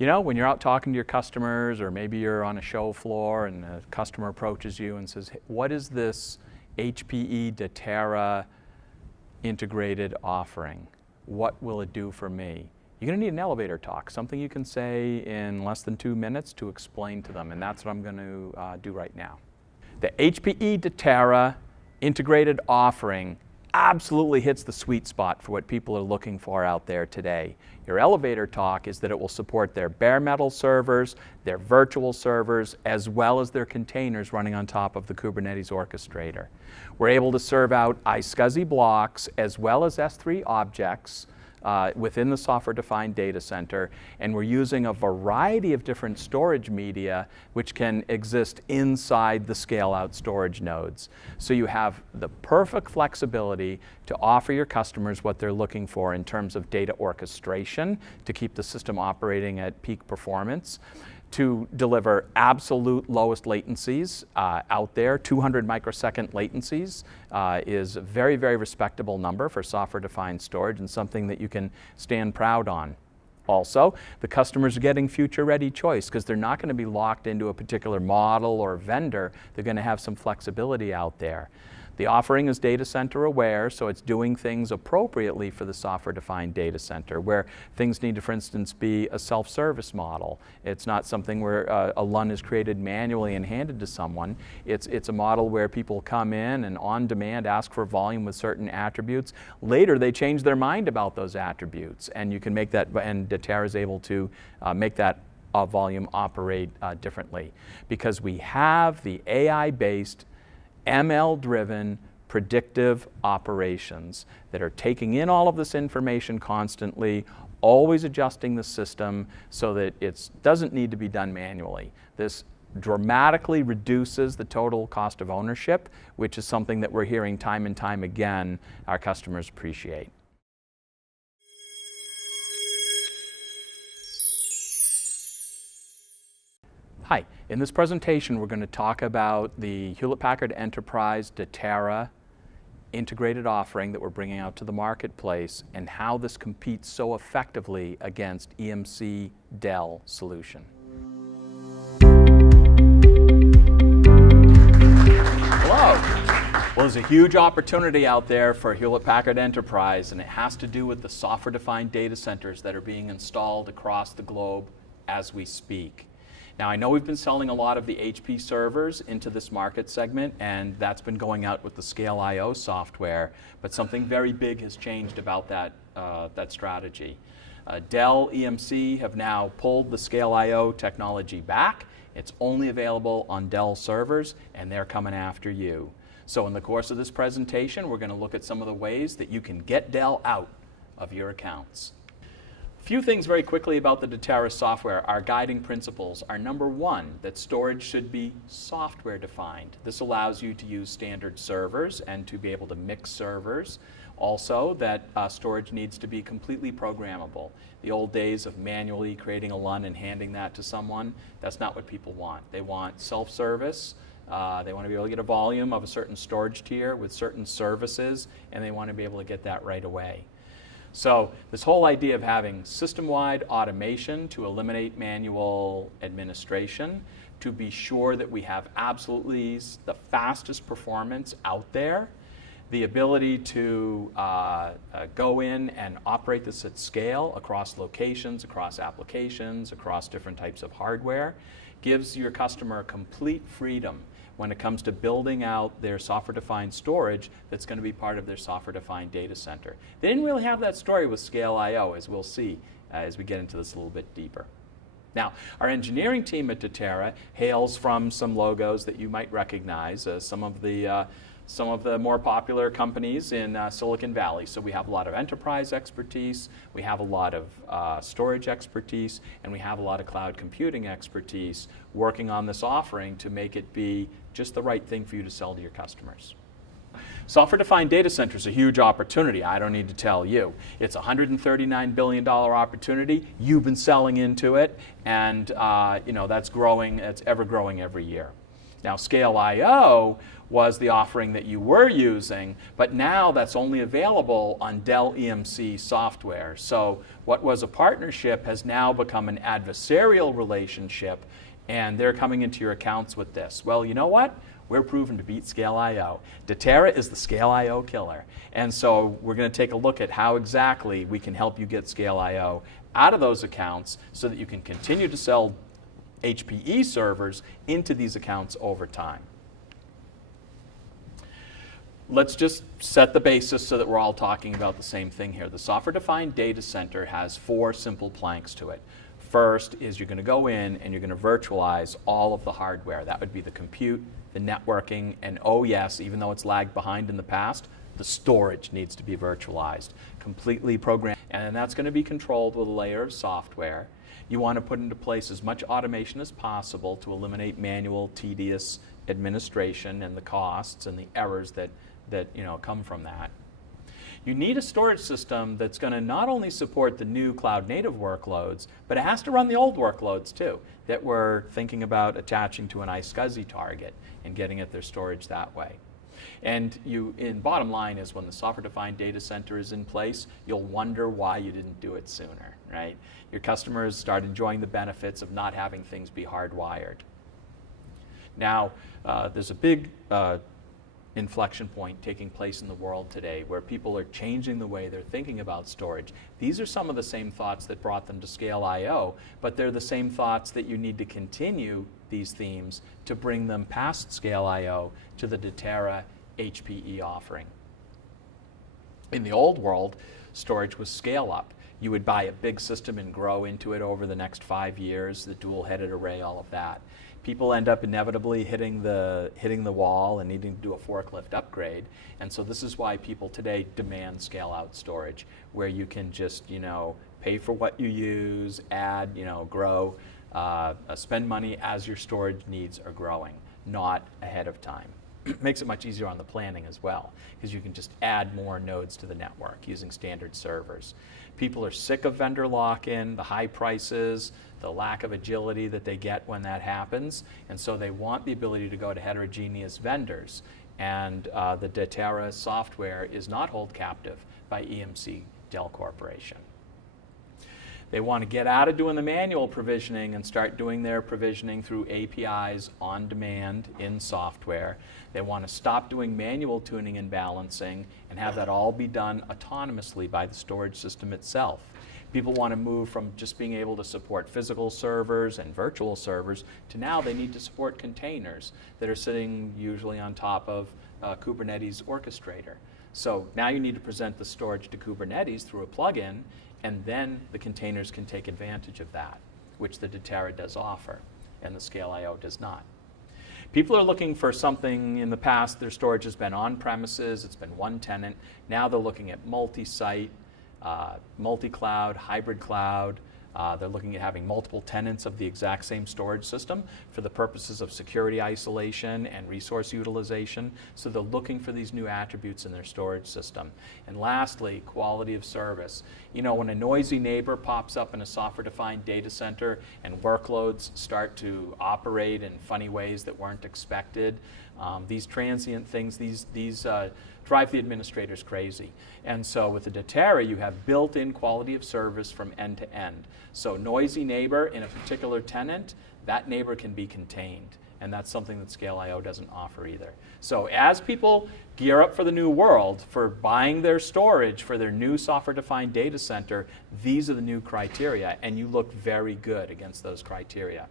You know, when you're out talking to your customers, or maybe you're on a show floor and a customer approaches you and says, hey, what is this HPE Datera integrated offering? What will it do for me? You're going to need an elevator talk, something you can say in less than 2 minutes to explain to them, and that's what I'm going to do right now. The HPE Datera integrated offering absolutely hits the sweet spot for what people are looking for out there today. Your elevator talk is that it will support their bare metal servers, their virtual servers, as well as their containers running on top of the Kubernetes orchestrator. We're able to serve out iSCSI blocks as well as S3 objects within the software-defined data center, and we're using a variety of different storage media which can exist inside the scale-out storage nodes. So you have the perfect flexibility to offer your customers what they're looking for in terms of data orchestration to keep the system operating at peak performance, to deliver absolute lowest latencies out there. 200 microsecond latencies is a very, very respectable number for software-defined storage and something that you can stand proud on. Also, the customers are getting future-ready choice because they're not going to be locked into a particular model or vendor. They're going to have some flexibility out there. The offering is data center aware, so it's doing things appropriately for the software-defined data center, where things need to, for instance, be a self-service model. It's not something where a LUN is created manually and handed to someone. It's a model where people come in and on demand ask for volume with certain attributes. Later, they change their mind about those attributes, and you can make that, and Datera is able to make that volume operate differently, because we have the AI-based ML-driven predictive operations that are taking in all of this information constantly, always adjusting the system so that it doesn't need to be done manually. This dramatically reduces the total cost of ownership, which is something that we're hearing time and time again our customers appreciate. Hi, in this presentation we're going to talk about the Hewlett-Packard Enterprise Datera integrated offering that we're bringing out to the marketplace and how this competes so effectively against EMC Dell solution. Hello. Well, there's a huge opportunity out there for Hewlett-Packard Enterprise, and it has to do with the software-defined data centers that are being installed across the globe as we speak. Now, I know we've been selling a lot of the HP servers into this market segment, and that's been going out with the Scale.io software, but something very big has changed about that strategy. Dell EMC have now pulled the Scale.io technology back. It's only available on Dell servers, and they're coming after you. So in the course of this presentation, we're going to look at some of the ways that you can get Dell out of your accounts. A few things very quickly about the Datera software. Our guiding principles are, number one, that storage should be software defined. This allows you to use standard servers and to be able to mix servers. Also, that storage needs to be completely programmable. The old days of manually creating a LUN and handing that to someone, that's not what people want. They want self-service. They want to be able to get a volume of a certain storage tier with certain services, and they want to be able to get that right away. So this whole idea of having system-wide automation to eliminate manual administration, to be sure that we have absolutely the fastest performance out there, the ability to go in and operate this at scale across locations, across applications, across different types of hardware, gives your customer complete freedom when it comes to building out their software-defined storage that's going to be part of their software-defined data center. They didn't really have that story with Scale.io, as we'll see as we get into this a little bit deeper. Now, our engineering team at Datera hails from some logos that you might recognize, some of the more popular companies in Silicon Valley. So we have a lot of enterprise expertise, we have a lot of storage expertise, and we have a lot of cloud computing expertise working on this offering to make it be just the right thing for you to sell to your customers. Software-defined data center is a huge opportunity. I don't need to tell you. It's a $139 billion opportunity. You've been selling into it, and that's growing. It's ever growing every year. Now, Scale.io was the offering that you were using, but now that's only available on Dell EMC software. So what was a partnership has now become an adversarial relationship, and they're coming into your accounts with this. Well, you know what? We're proven to beat Scale.io. Datera is the Scale.io killer. And so we're going to take a look at how exactly we can help you get Scale.io out of those accounts so that you can continue to sell HPE servers into these accounts over time. Let's just set the basis so that we're all talking about the same thing here. The software-defined data center has 4 simple planks to it. First is you're going to go in and you're going to virtualize all of the hardware. That would be the compute, the networking, and oh yes, even though it's lagged behind in the past, the storage needs to be virtualized, completely programmed. And that's going to be controlled with a layer of software. You want to put into place as much automation as possible to eliminate manual, tedious administration and the costs and the errors that come from that. You need a storage system that's going to not only support the new cloud-native workloads, but it has to run the old workloads too, that we're thinking about attaching to an iSCSI target and getting at their storage that way. And bottom line is when the software-defined data center is in place, you'll wonder why you didn't do it sooner, right? Your customers start enjoying the benefits of not having things be hardwired. Now, there's a big inflection point taking place in the world today where people are changing the way they're thinking about storage. These are some of the same thoughts that brought them to Scale.io, but they're the same thoughts that you need to continue these themes to bring them past Scale.io to the Datera HPE offering. In the old world, storage was scale up. You would buy a big system and grow into it over the next 5 years, the dual-headed array, all of that. People end up inevitably hitting the wall and needing to do a forklift upgrade. And so this is why people today demand scale-out storage, where you can just, pay for what you use, add, grow, spend money as your storage needs are growing, not ahead of time. Makes it much easier on the planning as well, because you can just add more nodes to the network using standard servers. People are sick of vendor lock-in, the high prices, the lack of agility that they get when that happens, and so they want the ability to go to heterogeneous vendors. And the Datera software is not held captive by EMC Dell Corporation. They want to get out of doing the manual provisioning and start doing their provisioning through APIs on demand in software. They want to stop doing manual tuning and balancing and have that all be done autonomously by the storage system itself. People want to move from just being able to support physical servers and virtual servers to now they need to support containers that are sitting usually on top of Kubernetes orchestrator. So now you need to present the storage to Kubernetes through a plugin, and then the containers can take advantage of that, which the Datera does offer, and the Scale.io does not. People are looking for something. In the past, their storage has been on-premises, it's been one tenant. Now they're looking at multi-site, multi-cloud, hybrid cloud. They're looking at having multiple tenants of the exact same storage system for the purposes of security isolation and resource utilization. So they're looking for these new attributes in their storage system. And lastly, quality of service. When a noisy neighbor pops up in a software-defined data center and workloads start to operate in funny ways that weren't expected, these transient things, these drive the administrators crazy. And so with the Datera, you have built-in quality of service from end to end. So noisy neighbor in a particular tenant, that neighbor can be contained. And that's something that Scale.io doesn't offer either. So as people gear up for the new world, for buying their storage for their new software-defined data center, these are the new criteria, and you look very good against those criteria.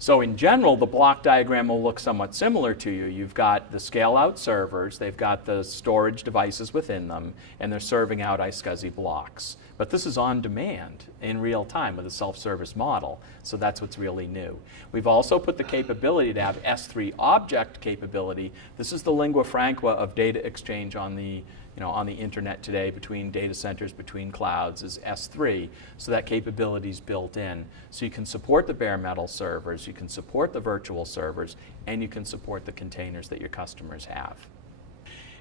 So in general, the block diagram will look somewhat similar to you. You've got the scale-out servers, they've got the storage devices within them, and they're serving out iSCSI blocks. But this is on demand in real time with a self-service model, so that's what's really new. We've also put the capability to have S3 object capability. This is the lingua franca of data exchange on the internet today between data centers, between clouds, is S3. So that capability is built in. So you can support the bare metal servers, you can support the virtual servers, and you can support the containers that your customers have.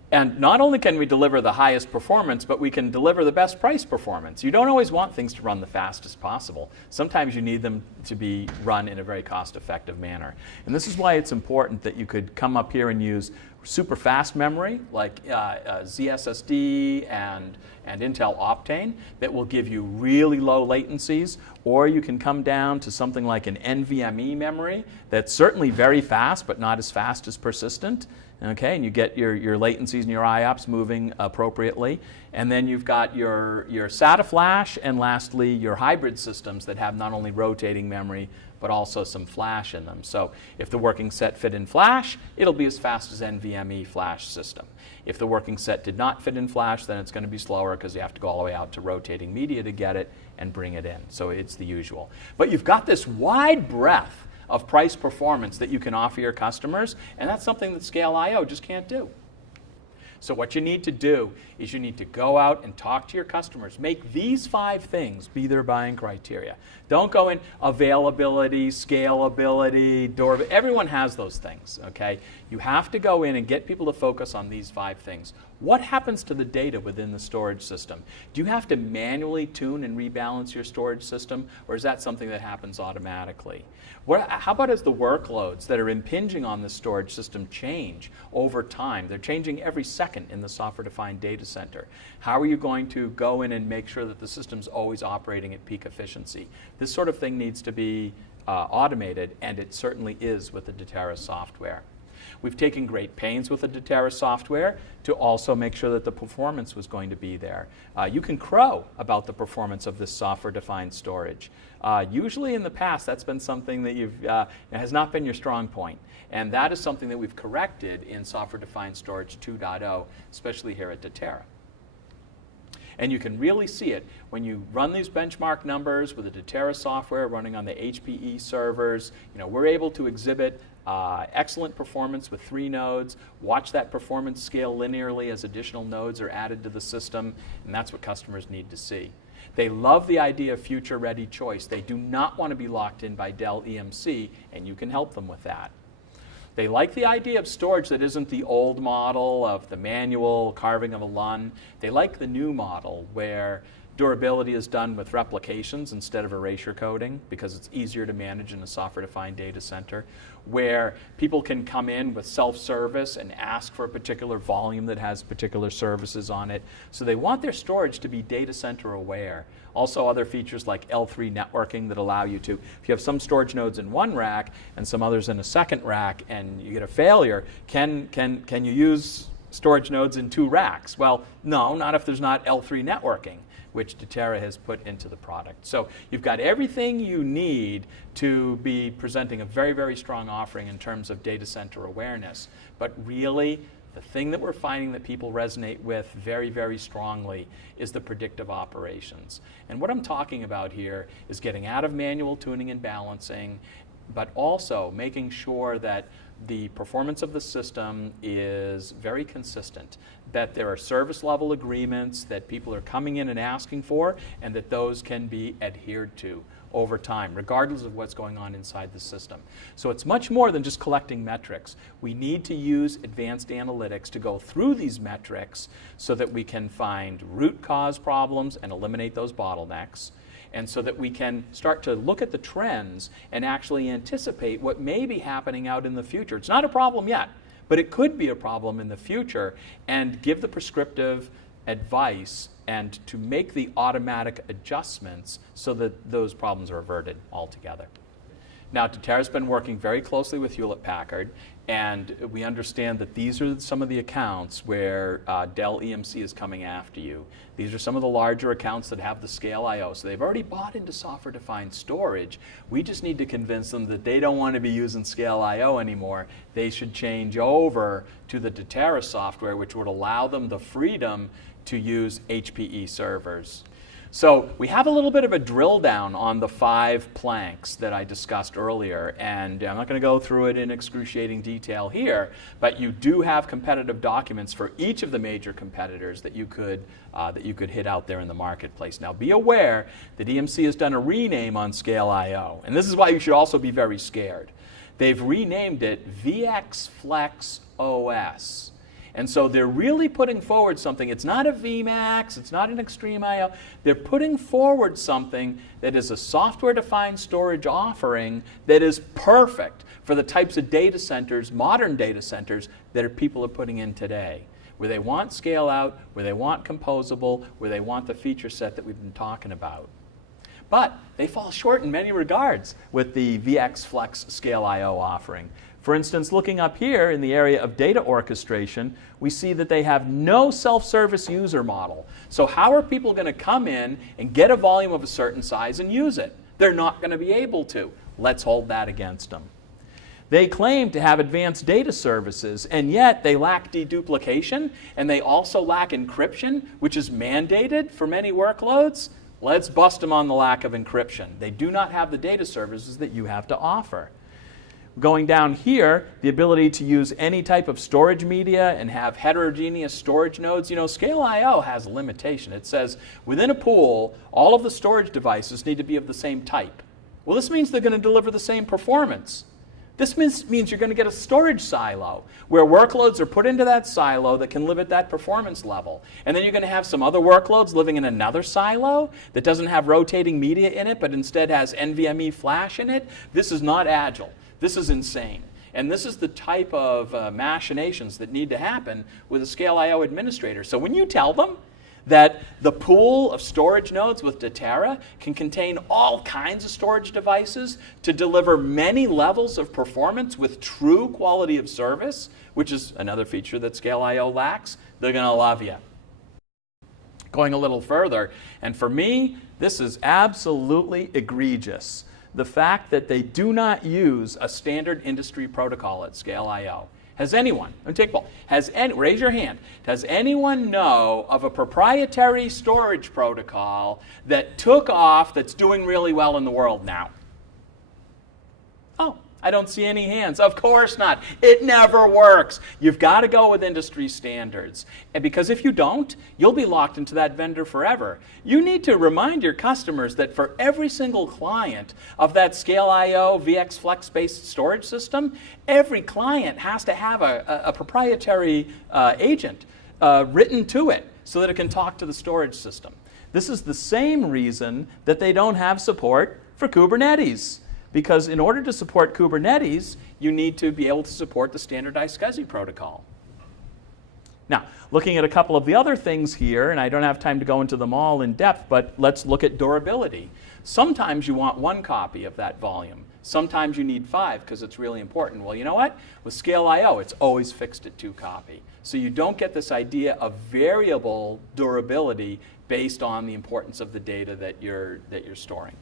And not only can we deliver the highest performance, but we can deliver the best price performance. You don't always want things to run the fastest possible. Sometimes you need them to be run in a very cost-effective manner. And this is why it's important that you could come up here and use super fast memory like ZSSD and Intel Optane that will give you really low latencies, or you can come down to something like an NVMe memory that's certainly very fast but not as fast as persistent. Okay, and you get your latencies and your IOPS moving appropriately. And then you've got your SATA flash, and lastly your hybrid systems that have not only rotating memory but also some flash in them. So if the working set fit in flash, it'll be as fast as NVMe flash system. If the working set did not fit in flash, then it's going to be slower because you have to go all the way out to rotating media to get it and bring it in. So it's the usual. But you've got this wide breadth of price performance that you can offer your customers, and that's something that Scale I/O just can't do. So what you need to do is you need to go out and talk to your customers. Make these 5 things be their buying criteria. Don't go in availability, scalability, durability. Everyone has those things, okay? You have to go in and get people to focus on these 5 things. What happens to the data within the storage system? Do you have to manually tune and rebalance your storage system, or is that something that happens automatically? How about as the workloads that are impinging on the storage system change over time? They're changing every second in the software-defined data center. How are you going to go in and make sure that the system's always operating at peak efficiency? This sort of thing needs to be automated, and it certainly is with the Datera software. We've taken great pains with the Datera software to also make sure that the performance was going to be there. You can crow about the performance of this software-defined storage. Usually in the past, that's been something that has not been your strong point. And that is something that we've corrected in software-defined storage 2.0, especially here at Datera. And you can really see it when you run these benchmark numbers with the Datera software running on the HPE servers. We're able to exhibit excellent performance with 3 nodes. Watch that performance scale linearly as additional nodes are added to the system, and that's what customers need to see. They love the idea of future-ready choice. They do not want to be locked in by Dell EMC, and you can help them with that. They like the idea of storage that isn't the old model of the manual carving of a LUN. They like the new model where durability is done with replications instead of erasure coding because it's easier to manage in a software-defined data center, where people can come in with self-service and ask for a particular volume that has particular services on it. So they want their storage to be data center aware. Also other features like L3 networking that allow you to, if you have some storage nodes in one rack and some others in a second rack and you get a failure, can you use storage nodes in 2 racks? Well, no, not if there's not L3 networking, which Datera has put into the product. So you've got everything you need to be presenting a very, very strong offering in terms of data center awareness. But really, the thing that we're finding that people resonate with very, very strongly is the predictive operations. And what I'm talking about here is getting out of manual tuning and balancing, but also making sure that the performance of the system is very consistent, that there are service level agreements that people are coming in and asking for, and that those can be adhered to over time, regardless of what's going on inside the system. So it's much more than just collecting metrics. We need to use advanced analytics to go through these metrics so that we can find root cause problems and eliminate those bottlenecks, and so that we can start to look at the trends and actually anticipate what may be happening out in the future. It's not a problem yet, but it could be a problem in the future, and give the prescriptive advice and to make the automatic adjustments so that those problems are averted altogether. Now, Datera's been working very closely with Hewlett-Packard, and we understand that these are some of the accounts where Dell EMC is coming after you. These are some of the larger accounts that have the Scale I/O. So they've already bought into software-defined storage. We just need to convince them that they don't want to be using Scale I/O anymore. They should change over to the Datera software, which would allow them the freedom to use HPE servers. So we have a little bit of a drill down on the 5 planks that I discussed earlier, and I'm not going to go through it in excruciating detail here, but you do have competitive documents for each of the major competitors that you could hit out there in the marketplace. Now be aware that EMC has done a rename on Scale I/O, and this is why you should also be very scared. They've renamed it VxFlex OS. And so they're really putting forward something. It's not a VMAX, it's not an Extreme IO. They're putting forward something that is a software-defined storage offering that is perfect for the types of data centers, modern data centers, that people are putting in today, where they want scale out, where they want composable, where they want the feature set that we've been talking about. But they fall short in many regards with the VxFlex Scale IO offering. For instance, looking up here in the area of data orchestration, we see that they have no self-service user model. So how are people going to come in and get a volume of a certain size and use it? They're not going to be able to. Let's hold that against them. They claim to have advanced data services, and yet they lack deduplication, and they also lack encryption, which is mandated for many workloads. Let's bust them on the lack of encryption. They do not have the data services that you have to offer. Going down here, the ability to use any type of storage media and have heterogeneous storage nodes. You know, Scale IO has a limitation. It says within a pool, all of the storage devices need to be of the same type. Well, this means they're going to deliver the same performance. This means you're going to get a storage silo where workloads are put into that silo that can live at that performance level. And then you're going to have some other workloads living in another silo that doesn't have rotating media in it, but instead has NVMe flash in it. This is not agile. This is insane. And this is the type of machinations that need to happen with a Scale IO administrator. So when you tell them that the pool of storage nodes with Datera can contain all kinds of storage devices to deliver many levels of performance with true quality of service, which is another feature that Scale IO lacks, they're going to love you. Going a little further, and for me, this is absolutely egregious. The fact that they do not use a standard industry protocol at Scale IO. Has anyone, let me take a poll, raise your hand, does anyone know of a proprietary storage protocol that took off that's doing really well in the world now? Oh, I don't see any hands. Of course not. It never works. You've got to go with industry standards. And because if you don't, you'll be locked into that vendor forever. You need to remind your customers that for every single client of that Scale IO VxFlex-based storage system, every client has to have a proprietary agent written to it so that it can talk to the storage system. This is the same reason that they don't have support for Kubernetes. Because in order to support Kubernetes, you need to be able to support the standardized SCSI protocol. Now, looking at a couple of the other things here, and I don't have time to go into them all in depth, but let's look at durability. Sometimes you want one copy of that volume. Sometimes you need 5 because it's really important. Well, you know what? With Scale IO, it's always fixed at 2 copy. So you don't get this idea of variable durability based on the importance of the data that you're storing.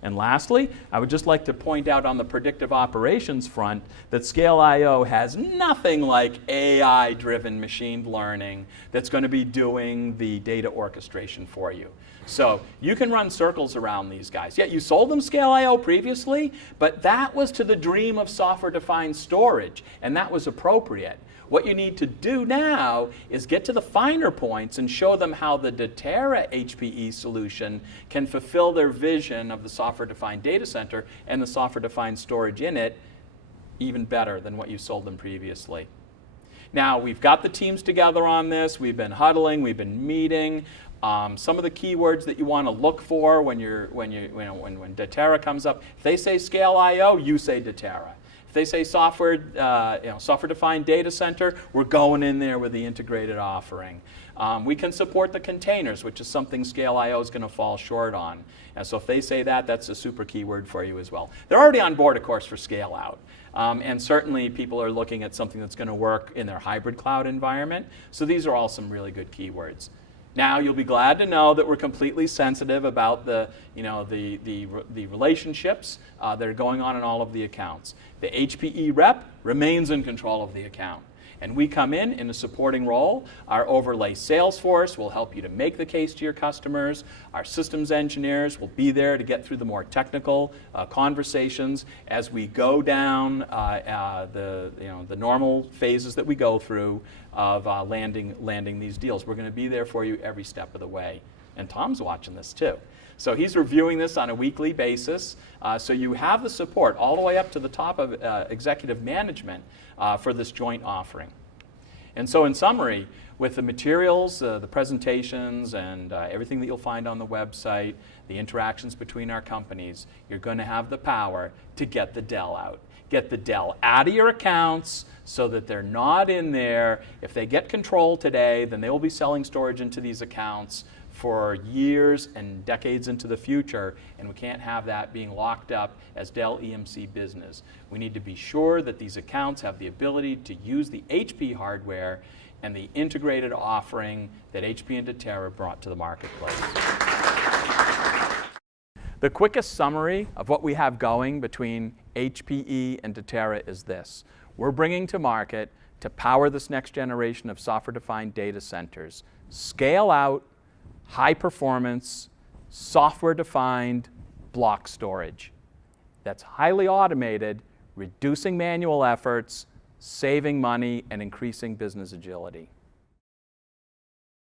And lastly, I would just like to point out on the predictive operations front that Scale IO has nothing like AI-driven machine learning that's going to be doing the data orchestration for you. So you can run circles around these guys. Yeah, you sold them Scale IO previously, but that was to the dream of software-defined storage, and that was appropriate. What you need to do now is get to the finer points and show them how the Datera HPE solution can fulfill their vision of the software-defined data center and the software-defined storage in it even better than what you sold them previously. Now, we've got the teams together on this. We've been huddling. We've been meeting. Some of the keywords that you want to look for when Datera comes up, if they say Scale IO, you say Datera. If they say software-defined data center, we're going in there with the integrated offering. We can support the containers, which is something Scale IO is going to fall short on. And so if they say that, that's a super keyword for you as well. They're already on board, of course, for scale out. And certainly people are looking at something that's going to work in their hybrid cloud environment. So these are all some really good keywords. Now, you'll be glad to know that we're completely sensitive about the relationships that are going on in all of the accounts. The HPE rep remains in control of the account. And we come in a supporting role. Our overlay sales force will help you to make the case to your customers. Our systems engineers will be there to get through the more technical conversations as we go down the normal phases that we go through of landing these deals. We're going to be there for you every step of the way. And Tom's watching this too. So he's reviewing this on a weekly basis. So you have the support all the way up to the top of executive management for this joint offering. And so in summary, with the materials, the presentations, and everything that you'll find on the website, the interactions between our companies, you're going to have the power to get the Dell out. Get the Dell out of your accounts so that they're not in there. If they get control today, then they will be selling storage into these accounts for years and decades into the future, and we can't have that being locked up as Dell EMC business. We need to be sure that these accounts have the ability to use the HP hardware and the integrated offering that HP and Datera brought to the marketplace. The quickest summary of what we have going between HPE and Datera is this. We're bringing to market, to power this next generation of software-defined data centers, scale out, high performance, software-defined block storage that's highly automated, reducing manual efforts, saving money, and increasing business agility.